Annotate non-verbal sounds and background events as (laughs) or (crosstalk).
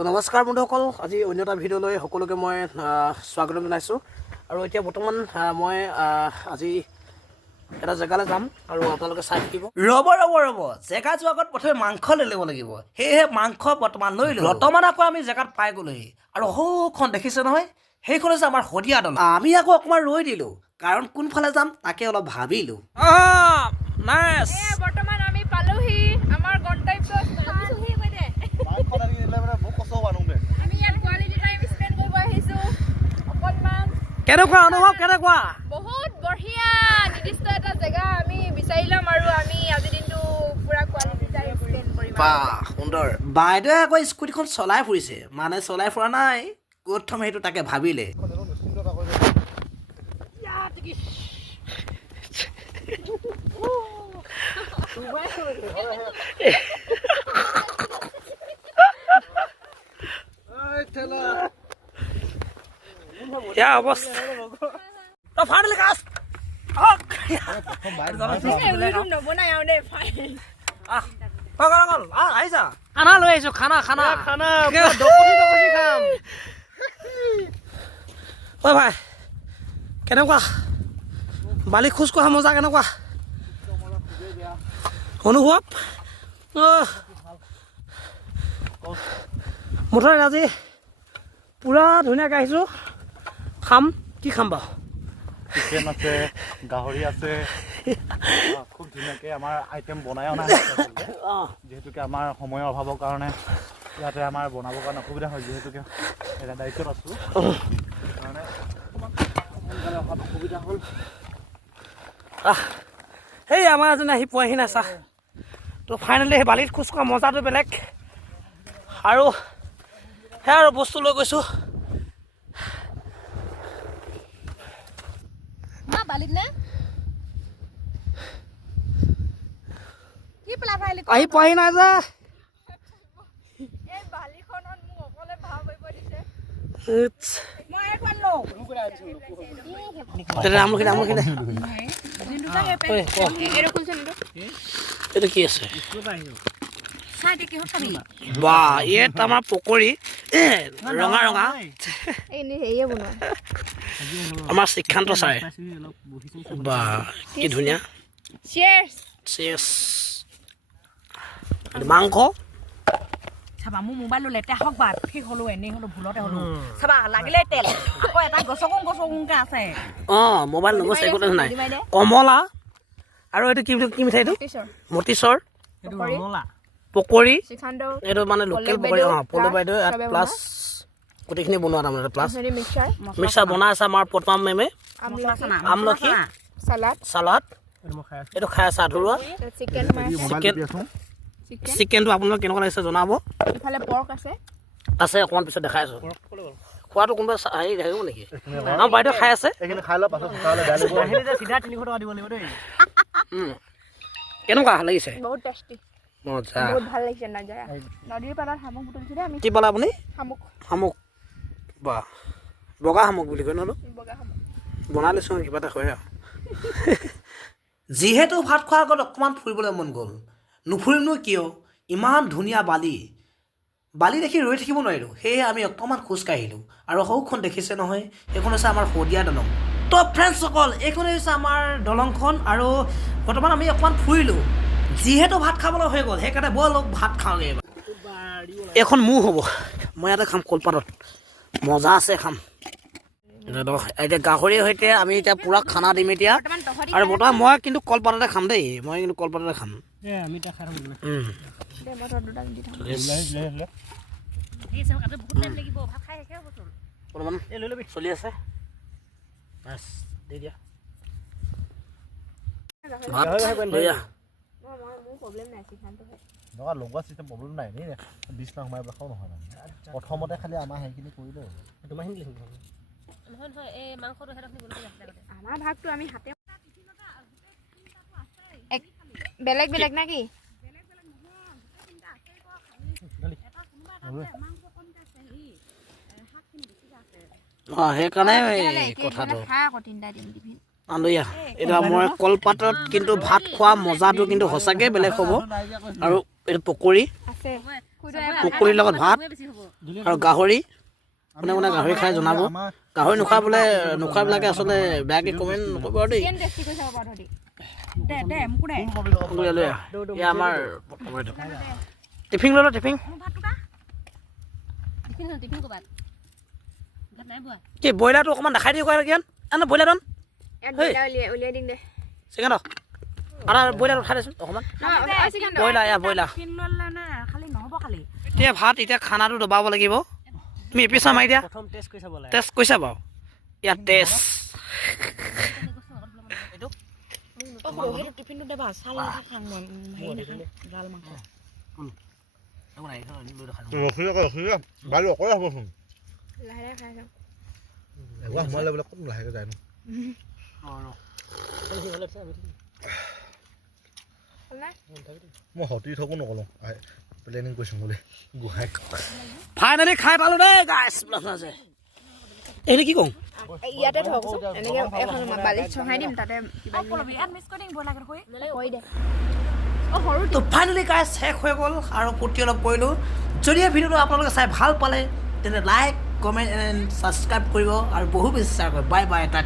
তো নমস্কাৰ বন্ধুসকল আজি অন্য এটা ভিডিঅ'লৈ সকলোকে মই স্বাগতম জনাইছোঁ। আৰু এতিয়া বৰ্তমান মই আজি এটা জেগালৈ যাম আৰু আপোনালোকে চাই থাকিব। ৰ'ব ৰ'ব ৰ'ব জেগা যোৱাৰ আগত প্ৰথমে মাংস লৈ ল'ব লাগিব। সেয়েহে মাংস বৰ্তমান লৈ ল'লোঁ বৰ্তমান আকৌ আমি জেগাত পাই গ'লোহি আৰু সৌখন দেখিছে নহয়? সেইখন হৈছে আমাৰ শদিয়া দল। আমি আকৌ অকণমান ৰৈ দিলোঁ। কাৰণ কোনফালে যাম তাকে অলপ ভাবিলোঁ। বৰ্তমান আমি পালোহি। আমাৰ গন্তব্য কেনেকুৱা অনুভৱ কেনেকুৱা? বহুত বঢ়িয়া নিৰ্দিষ্ট এটা জেগা আমি বিচাৰি ল'ম আৰু আমি আজিৰ দিনটো পূৰা কোৱালিটি টাইম স্পেণ্ড কৰিম বা সুন্দৰ। বাইদেৱে আকৌ স্কুটিখন চলাই ফুৰিছে। মানে চলাই ফুৰা নাই ক'ত থ'ম সেইটো তাকে ভাবিলে। এয়া অৱস্থা তই ফাইনেলি কাজ দেই ফাইন আহিছা খানা লৈ আহিছোঁ খানা খানা খানা খাম ঐ ভাই কেনেকুৱা বালি খোজ কঢ়া মজা কেনেকুৱা অনুভৱ। মুঠতে আজি পূৰা ধুনীয়াকৈ আহিছোঁ খাম কি খাম বাৰু? চিকেন আছে গাহৰি আছে। (laughs) খুব ধুনীয়াকৈ আমাৰ আইটেম বনাই অনা হৈছে যিহেতুকে আমাৰ সময়ৰ অভাৱৰ কাৰণে ইয়াতে আমাৰ বনাবৰ কাৰণে অসুবিধা হয় যিহেতুকে এটা দায়িত্বত আছোঁ। সেইকাৰণে সোনকালে অহাত অসুবিধা হ'ল। সেই আমাৰ এজনে আহি পোৱাহি নাই চাহ। তো ফাইনেলি সেই বালিত খোজ কঢ়া মজাটো বেলেগ। আৰু সেয়া আৰু বস্তু লৈ গৈছোঁ। কি পেলাই পাইলি আহি পাহি নাই যে। এই বালিখনত মোক অকলে ভাৱ কৰিব দিছে। এইটো। কি আছে? বা ইয়াত আমাৰ পকৰী। ৰঙা ৰঙা এনেই আমাৰ শিক্ষান্ত ছাৰে বা কি ধুনীয়া মাংস চাবা মোৰ মোবাইলটো লেতেৰা হওক বা ঠিক হ'লো এনেই হ'লো ভুলতে হ'লো চাবা লাগিলে তেল আকৌ এটা গছকোং গছকোংকে আছে অঁ মোবাইল নগৈছে একোতে নাই কমলা আৰু এইটো কি বুলি- কি মিঠাই এইটো মতিচৰ পকৰী পকৰী এইটো মানে লোকেল পকৰী অঁ পলু বাইদেউ ইয়াত প্লাছ গোটেইখিনি বনোৱা তাৰমানে প্লাছ হেৰি মিক্সাৰ বনাই আছে আমাৰ পদ্মা মেমে। আমলখি চালাড। এইটো খাই আছে। আধৰুৱা চিকেন মাছ চিকেন চিকেন চিকেনটো আপোনালোক কেনেকুৱা লাগিছে জনাব? আছে। আছে অকণমান পিছত দেখাই আছোঁ। খোৱাটো কোনোবা হেৰি হেৰিও নেকি? অঁ বাইদেউ খাই আছে। কেনেকুৱা লাগিছে? বহুত টেষ্টি মজা। বহুত ভাল লাগিছে নদীৰ পাৰত শামুক বুটলিছো দেই আমি কি পালে আপুনি? শামুক। শামুক। বগা শামুক বুলি কয় নহ'লো বগা শামুক। বনাই লৈছোঁ কিবা এটা হয় আৰু। যিহেতু ভাত খোৱাৰ আগত অকণমান ফুৰিবলৈ মন গ'ল নুফুৰিমনো কিয়? ইমান ধুনীয়া বালি। বালি দেখি ৰৈ থাকিব নোৱাৰিলোঁ সেয়ে আমি অকণমান খোজকাঢ়িলোঁ আৰু সৌখন দেখিছে নহয় সেইখন হৈছে আমাৰ শদিয়া দলং। তো ফ্ৰেণ্ডছসকল এইখন হৈছে আমাৰ দলংখন আৰু বৰ্তমান আমি অকণমান ফুৰিলোঁ। যিহেতু ভাত খাবলৈ হৈ গ'ল সেইকাৰণে ব'লক ভাত খাওঁগৈ এবাৰ এইখন মোৰ হ'ব। মই ইয়াতে খাম কলপাতত। মজা আছে খাম। এতিয়া গাহৰিৰ সৈতে আমি এতিয়া পূৰা খানা দিম এতিয়া। আৰু বৰ্তমান মই কিন্তু কলপাততে খাম দেই মই কিন্তু কলপাততে খাম। চলি আছে। ভাত মোৰ প্ৰব্লেম নাই শ্ৰীকান্তহে এনেকুৱা লগোৱা চিষ্টেম প্ৰব্লেম নাই এনেই বিছনা সোমাই পেলাই খাওঁ নহয় মানে প্ৰথমতে খালি আমাৰ সেইখিনি কৰিলে হ'ল। আমাৰ ভাগটো আমি হাতে এক- বেলেগ বেলেগ নে কি? অঁ সেইকাৰণে তেতিয়াহ'লে এই একে কথাটো। আন্দৰীয়া এতিয়া মই কলপাতত কিন্তু ভাত খোৱা মজাটো কিন্তু সঁচাকৈ বেলেগ হ'ব। আৰু এইটো পকৰী। আছে। পকৰীৰ লগত ভাত আৰু গাহৰি। কোনে কোনে গাহৰি খাই জনাব। গাহৰি নোখোৱা বোলে নোখোৱাবিলাকে আচলতে বেয়াকৈ কমেণ্ট নকৰিব আৰু দেই। আমাৰ। টিফিন লৈ ল টিফিন। কি। ব্ৰইলাৰটো অকণমান দেখাই দিওঁ কিয়। ব্ৰইলাৰ উলিয়াই দিম দে। চিকেন আৰু ব্ৰইলাৰ উঠাই দেচোন অকণমান। নহয় চিকেন ব্ৰইলাৰ এয়া ব্ৰইলাৰ। ফিন ল'লে নে খালি নহ'ব খালি এতিয়া ভাত এতিয়া খানাটো দবাব লাগিব। তুমি এপিচা মাৰি দিয়া। টেষ্ট কৈছা বাৰু। ইয়াত টেষ্ট। লাহে লাহে যায় নো? মই সতি থাকোঁ নকলোঁ প্লেনিং কৰিছোঁ বুলি। গোহাঁই। ফাইনেলি খাই পালোঁ দেই গাইছ আছে এইখিনি কি কওঁ? ইয়াতে থওক এনেকে এখন বালিত চহাই দিম তাতে তো। ফাইনেলি গাইজ শেষ হৈ গ'ল আৰু ফূৰ্তি অলপ কৰিলোঁ। যদি এই ভিডিঅ'টো আপোনালোকে চাই ভালো পালে তেন্তে লাইক কমেণ্ট এণ্ড ছাবস্ক্ৰাইব কৰিব আৰু বহু বেছি শ্বেয়াৰ কৰিব। Bye bye Tata.